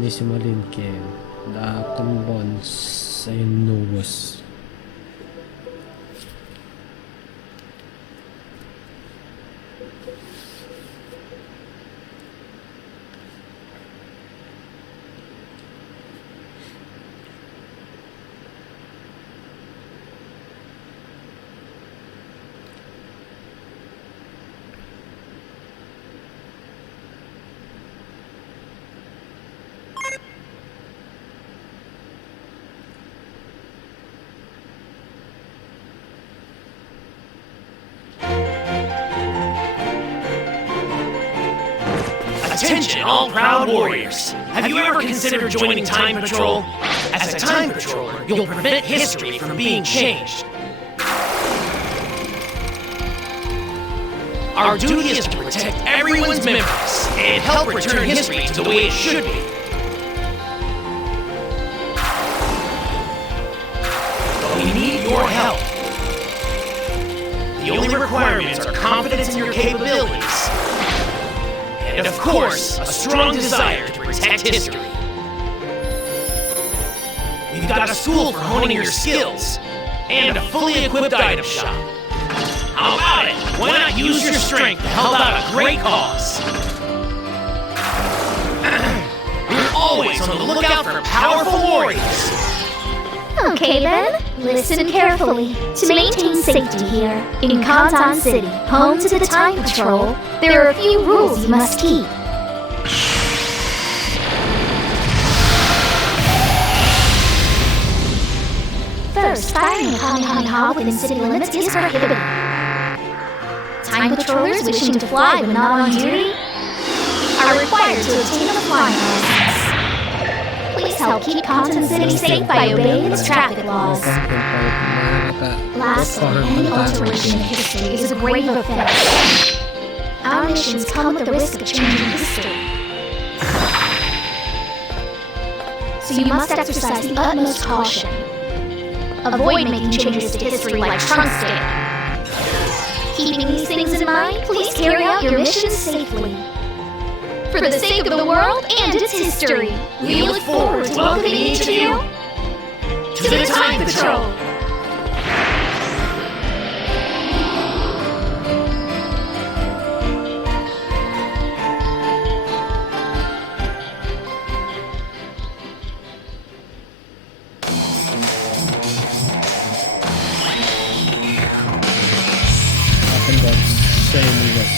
nesse malinquém da Atom Bonds ay nuwas. Attention, all proud warriors! Have you ever considered joining Time Patrol? As a Time Patroller, you'll prevent history from being changed. Our duty is to protect everyone's memories and help return history to the way it should be. But we need your help. The only requirements are confidence in your capabilities. And of course, a strong desire to protect history. We've got a school for honing your skills, and a fully equipped item shop. How about it? Why not use your strength to help out a great cause? We're always on the lookout for powerful warriors. Okay then, listen carefully. To maintain safety here, in Kantan City, home to the Time Patrol, there are a few rules you must keep. First, firing a Kamehameha within city limits is prohibited. Time Patrollers wishing to fly when not on duty are required to obtain a flying license. Please help keep Kantan City safe by obeying its traffic laws. Lastly, any alteration of history is a grave offense. Our missions come with the risk of changing history. So you must exercise the utmost caution. Avoid making changes to history like Trunks did. Keeping these things in mind, please carry out your missions safely. For the sake of the world and its history, we look forward to welcoming each of you to the Time Patrol. Atom Bonds sa nuwas.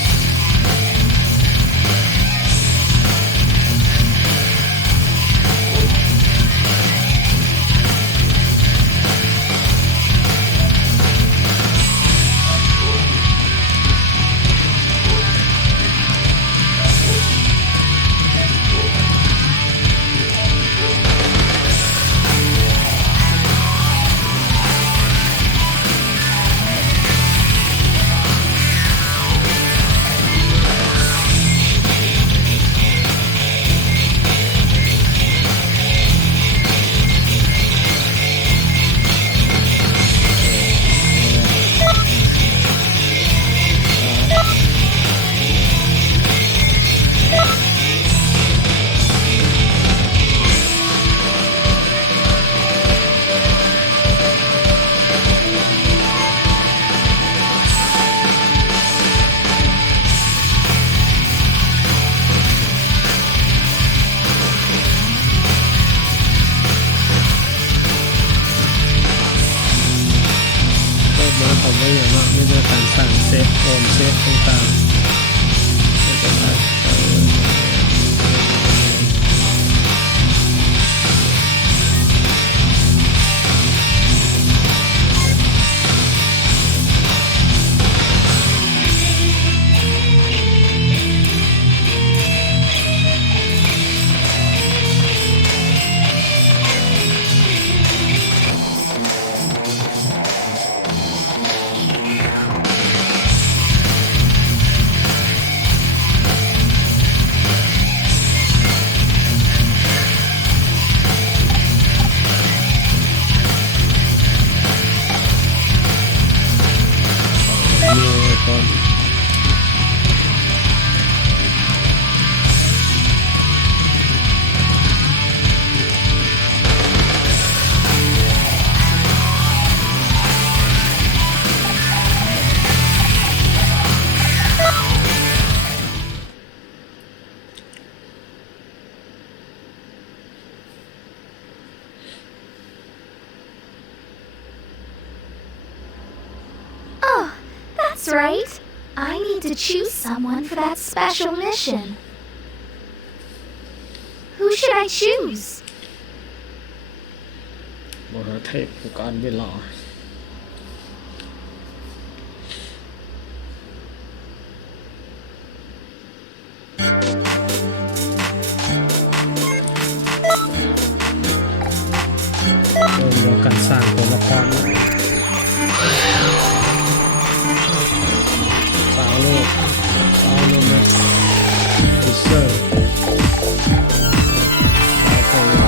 ผมก็อย่างว่าไม่ได้การสั่งเซฟโฮมเซฟต่างๆก็จะมา That's right. I need to choose someone for that special mission. Who should I choose? มหาเทพแห่งการเวลาเริ่มเดียวกันสร้างตัวละครสาวโลกสาวโนเมสดิเซอร์สาวไทย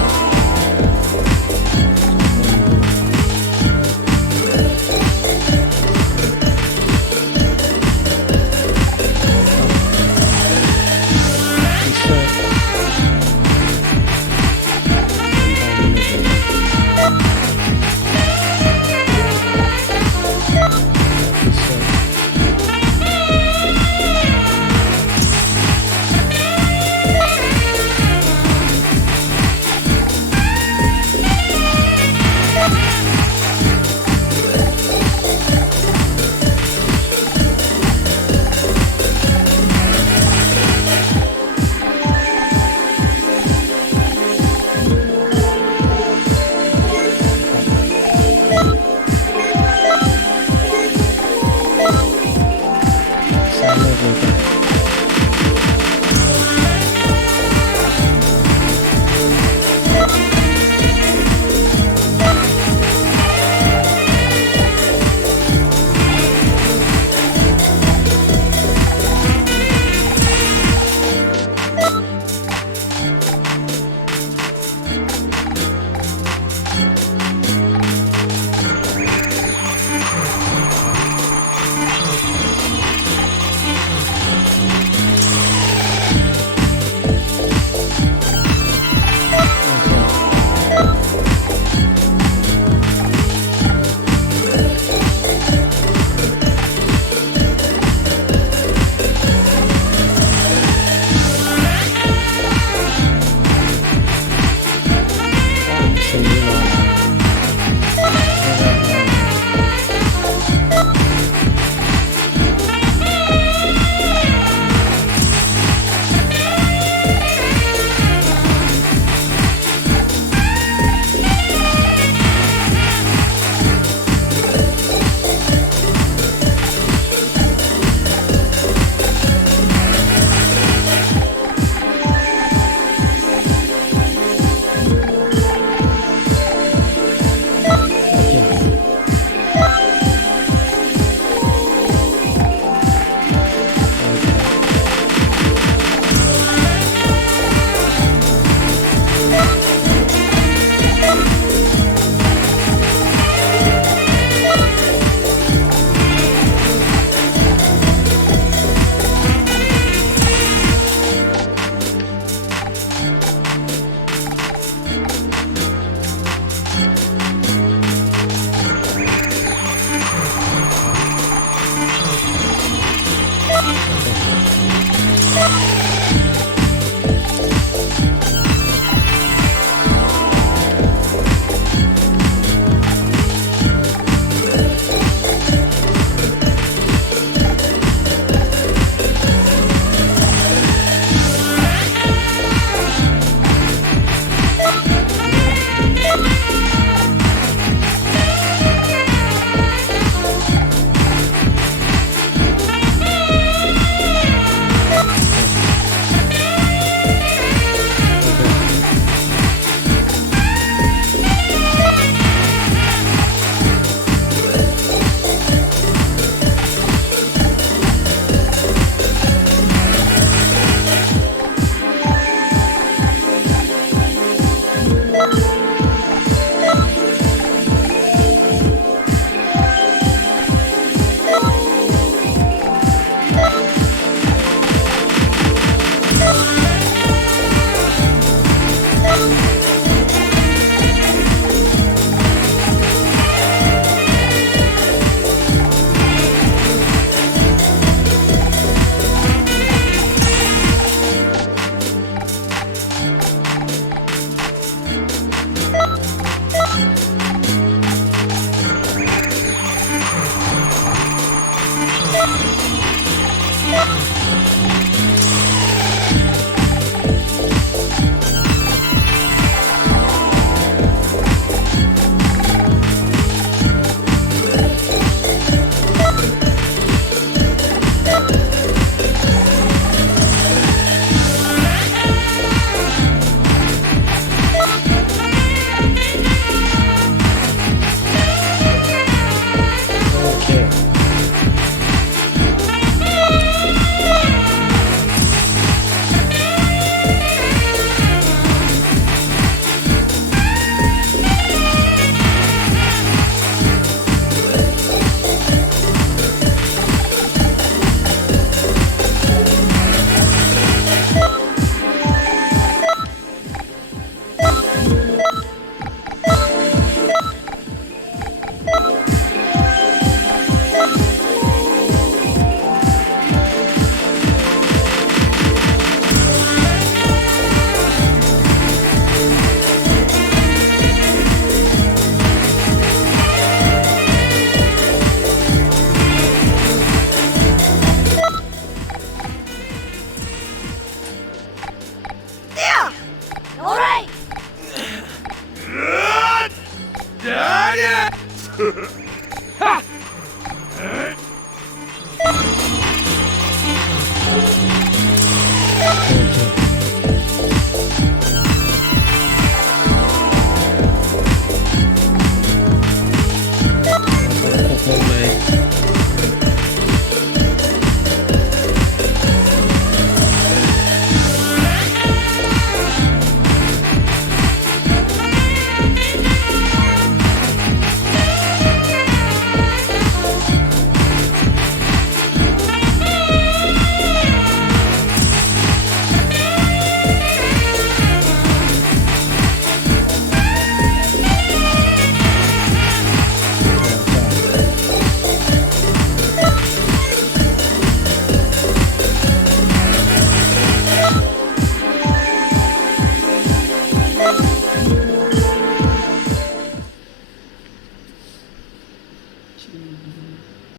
โอเค